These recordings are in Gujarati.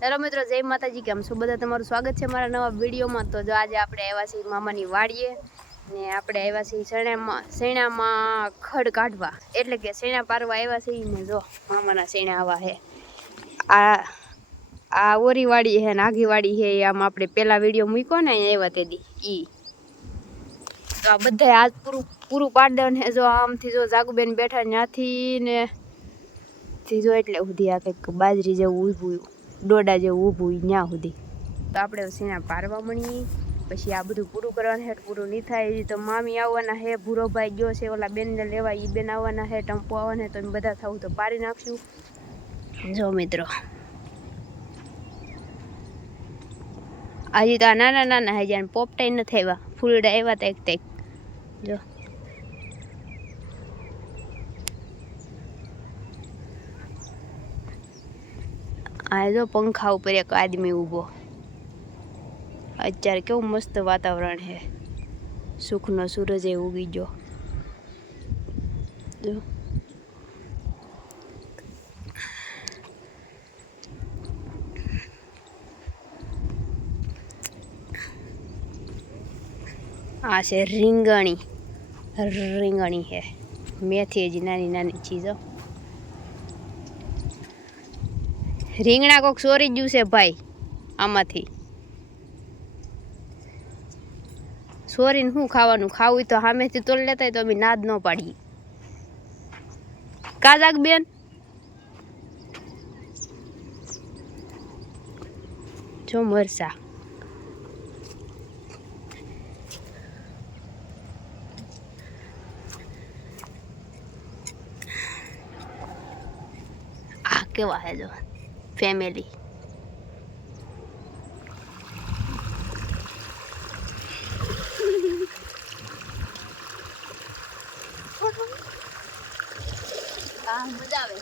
હેલો મિત્રો, જય માતાજી. કેમ છો બધા? તમારું સ્વાગત છે મારા નવા વિડીયોમાં. તો જો આજે આપણે આવ્યા છીએ મામાની વાડીએ ને આપણે આવ્યા છીએ શેણામાં ખડ કાઢવા, એટલે કે શેણા પારવા આવ્યા છીએ ને જો મામાના શેણા આવા છે. આ ઓરી વાડી છે ને આઘી વાડી છે. આમ આપણે પેલા વિડીયો મૂક્યો ને આવ્યા તેદી ઈ તો આ બધા આજ પૂરું પાડી દેવાનું છે. જો આમથી જો જાગુબેન બેઠા ત્યાંથી ને જો એટલે સુધી આ કંઈક બાજરી જેવું ઊભું ડોડા જેવું ઊભું ત્યાં સુધી તો આપણે શેણા પારવા મળીએ. પછી આ બધું પૂરું કરવાનું છે. પૂરું નહીં થાય તો મામી આવવાના છે, ભૂરોભાઈ ગયો છે ઓલા બેનને લેવા, એ બેન આવવાના છે, ટંપો આવવાના તો બધા થવું તો પારી નાખશું. જો મિત્રો હજી તો આ નાના નાના હે, જ્યાં પોપટાઈ નથી આવ્યા, ફૂલડા આવ્યા હતા એક તેક. જો આ જો પંખા ઉપર એક આદમી ઊભો. અત્યારે કેવું મસ્ત વાતાવરણ છે, સુખનો સૂરજ એ ઉગી ગયો. જો આ છે રીંગણી છે, મેથી હજી નાની નાની ચીજો. રીંગણા કોક ચોરી ગયું છે ભાઈ, આમાંથી ચોરીને શું ખાવાનું? ખાવું તો સામેથી તોડ લેતા તો અમે નાદ ન પાડીએ. કાજાક બેન જો મરસા આ કેવા હે જો ફેમિલી. મજા આવે.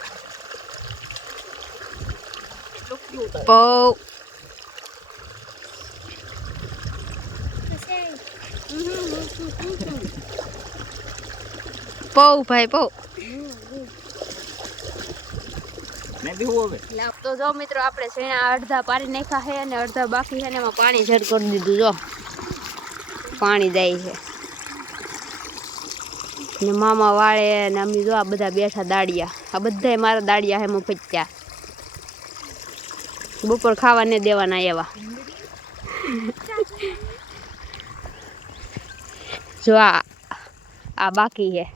પૌ ભાઈ પૌ. તો જો મિત્રો આપણે શેણા અડધા પારી નાખ્યા છે અને અડધા બાકી છે ને એમાં પાણી ઝડ કરી દીધું. જો પાણી જાય છે ને મામા વાળે ને અમે જો આ બધા બેઠા દાડિયા. આ બધા મારા દાડિયા છે મફત્યા, બપોર ખાવા ને દેવાના એવા. જો આ બાકી છે.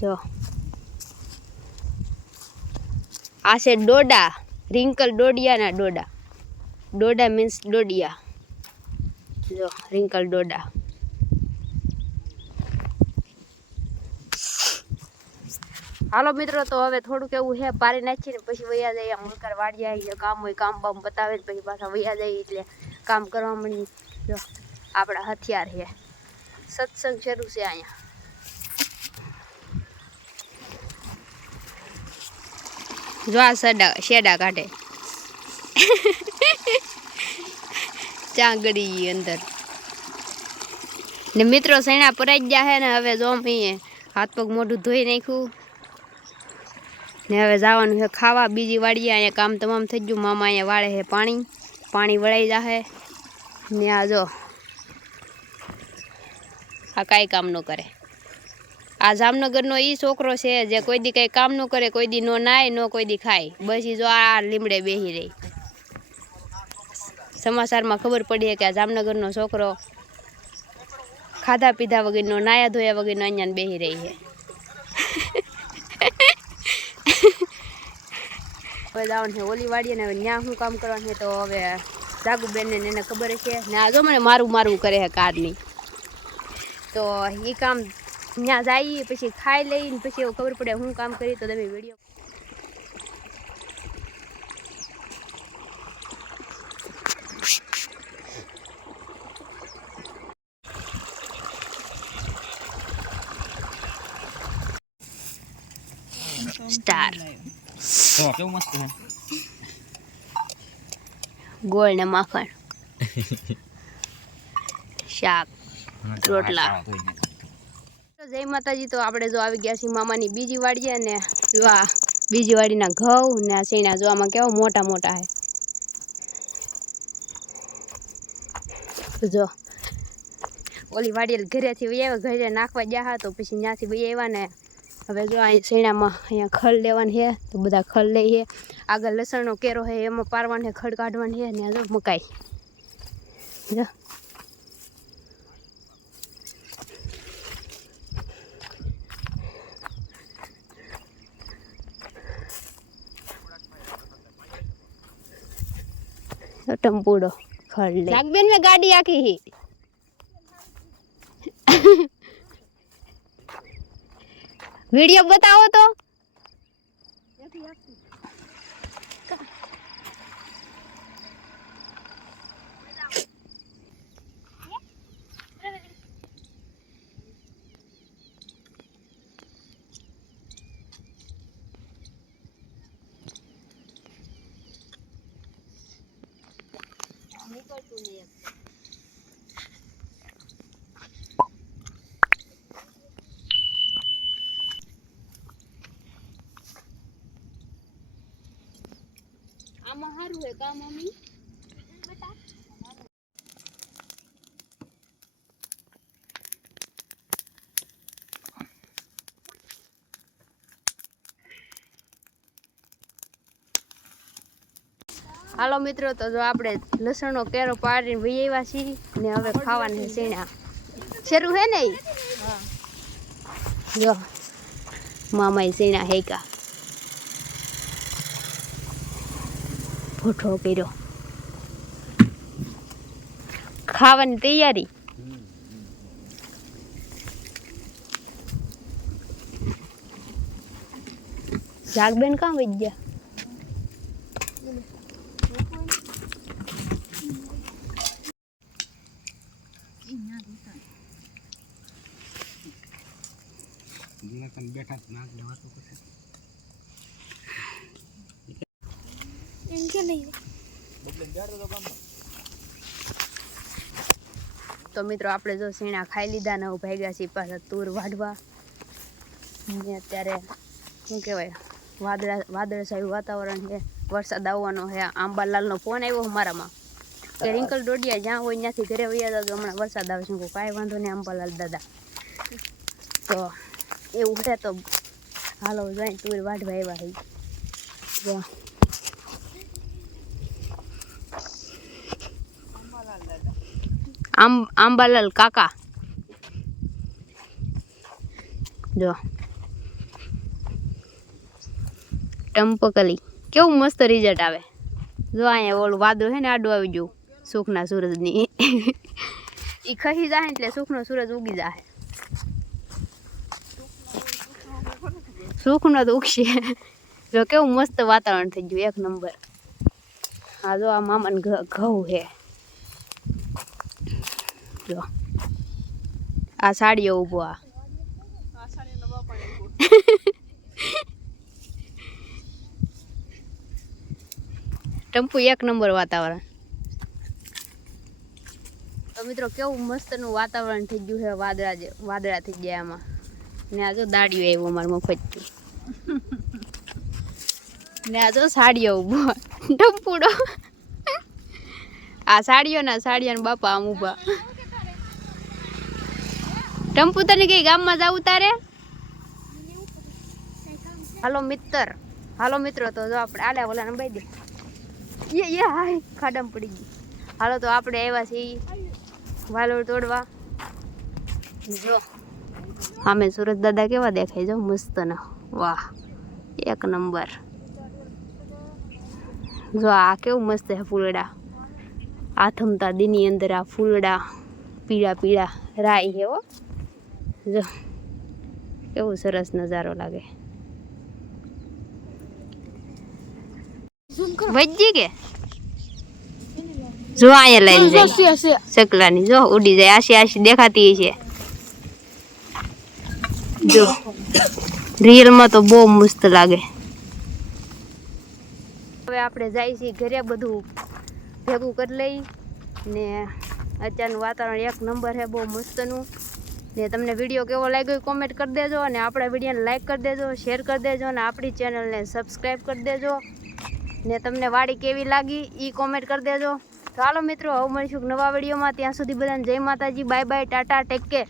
જો આ છે ડોડા, રિંકલ ડોડિયા ના ડોડા. ડોડા મીન્સ ડોડિયા. જો રિંકલ ડોડા. હાલો મિત્રો, તો હવે થોડુંક એવું છે પારી નાખીને પછી વૈયા જઈએ મુલકર વાડિયા. કામ હોય કામ બામ બતાવે પછી પાછા વૈયા જઈએ એટલે કામ કરવા મળી. જો આપણા હથિયાર છે. સત્સંગ શરૂ છે અહીંયા. જો આ શેડા કાઢે ચાંગડી અંદર ને મિત્રો શેણા પરાઈ ગયા છે ને હવે જો અમે હાથ પગ મોઢું ધોઈ નાખ્યું ને હવે જવાનું છે ખાવા બીજી વાડીએ. અહીંયા કામ તમામ થઈ ગયું. મામા અહીંયા વાળે છે પાણી વળાઈ જાહે ને આ જો આ કાંઈ કામ ન કરે. આ જામનગરનો એ છોકરો છે જે કોઈ દી કંઈ કામ ન કરે, કોઈ દી નો નાય નો કોઈ દી ખાય, બસ જો આ લીમડે બેસી રહી. સમાચારમાં ખબર પડી કે આ જામનગરનો છોકરો ખાધા પીધા વગરનો, નાયા ધોયા વગરનો અહીંયા બેસી રહી છે. હવે જવાનું છે ઓલી વાડીએ ને હવે ત્યાં શું કામ કરવાનું છે તો હવે જાગુબેનને એને ખબર છે ને. આ જો મને મારું કરે છે કારની. તો એ કામ ત્યાં જઈએ પછી ખાઈ લઈને પછી એવું ખબર પડે હું કામ કરી. તો તમે વિડીયો સ્ટાર કેવું મસ્ત છે. ગોળ ને માખણ શાક રોટલા. જય માતાજી. તો આપણે જો આવી ગયા છીએ મામાની બીજી વાડીએ ને જો આ બીજી વાડીના ઘઉં ને આ શેણા જો આમાં કેવા મોટા મોટા હે. જો ઓલી વાડીએ ઘરેથી વહી આવ્યા, ઘરે નાખવા ગયા તો પછી ત્યાંથી વહી આવ્યા ને હવે જો અહીં શેણામાં અહીંયા ખલ લેવાનું છે તો બધા ખલ લઈ છે. આગળ લસણનો કેરો છે એમાં પારવાનું છે, ખડ કાઢવાનું છે ને જો મકાઈ જો ટંપુડો ખડ લે જાગબેન મેં ગાડી આખી હી वीडियो बताओ तो આમાં સારું હે કા મમ્મી બેટા. હાલો મિત્રો, તો જો આપણે લસણનો કેરો પાડીને વહી આવ્યા છીએ ને હવે ખાવાના શેણા શરૂ હે ને. જો મામાએ શેણા હેકા ફોટો કર્યો, ખાવાની તૈયારી. જાગબેન કાં વઈ ગયા? બેઠા નાક લેવાતો પછી તો મિત્રો આપણે જો શેણા ખાઈ લીધા ને ભાગ્યા છીએ પાછા તૂર વાઢવા. અત્યારે શું કહેવાય વાદળછાયું વાતાવરણ છે, વરસાદ આવવાનો છે. આંબાલાલનો ફોન આવ્યો મારામાં કે રિંકલ ડોડિયા જ્યાં હોય ત્યાંથી ઘરે વયા તો હમણાં વરસાદ આવે છે. કાંઈ વાંધો નહીં આંબાલાલ દાદા. તો એવું છે તો હાલો જાય તૂર વાઢવા આવ્યા છે. જો આંબાલાલ કાકા જો ટંપકલી કેવું મસ્ત રિઝલ્ટ આવે. જો અહીંયા ઓલું વાદળું છે ને આડું આવી ગયું સુખના સૂરજની એ ખસી જાય એટલે સુખનો સૂરજ ઉગી જાય. સુખનો તો ઉગશે. જો કેવું મસ્ત વાતાવરણ થઈ ગયું, એક નંબર. હા જો આ મામાને ઘઉં છે. જો આ સાડીઓ ઊભો આ ટંપુ એક નંબર વાતાવરણ. તો મિત્રો કેવું મસ્તનું વાતાવરણ થઈ ગયું છે, વાદળા થઈ ગયા આમાં. ને આ જો દાડિયો આવ્યો મારે મફત ને આ જો સાડીઓ ઊભો ટંપુડો. આ સાડીઓના બાપા આમ ઊભા. ટંપુ તને કઈ ગામમાં જાવું તારે? હાલો મિત્રો, તો જો આપણે આલે ઓલા નંબાઈ દે હાય ખાડામાં પડી ગઈ. હાલો તો આપણે આવ્યા છીએ વાલોળ તોડવા. જો સામે સુરત દાદા કેવા દેખાય, જો મસ્ત ના. વાહ એક નંબર. જો આ કેવું મસ્ત છે ફૂલડા આથમતા દીની અંદર. આ ફૂલડા પીળા પીળા રાઈ છે હો. જો કેવું સરસ નજારો લાગે. વજ્જી કે જો અહીંયા લઈને જાય સકલાની. જો ઉડી જાય, આશી દેખાતી છે. જો રિયલમાં તો બહુ મસ્ત લાગે. હવે આપણે જાય છીએ ઘરે, બધું ભેગું કરી લઈ ને અત્યારનું વાતાવરણ એક નંબર છે, બહુ મસ્તનું. ને તમને વિડીયો કેવો લાગ્યો કોમેન્ટ કરી દેજો, અને આપણા વિડીયોને લાઈક કરી દેજો, શેર કરી દેજો, અને આપણી ચેનલને સબસ્ક્રાઈબ કરી દેજો. ને તમને વાડી કેવી લાગી એ કોમેન્ટ કરી દેજો. તો હાલો મિત્રો, હવે મળીશું નવા વિડીયોમાં. ત્યાં સુધી બધાને જય માતાજી, bye bye, Tata, take care.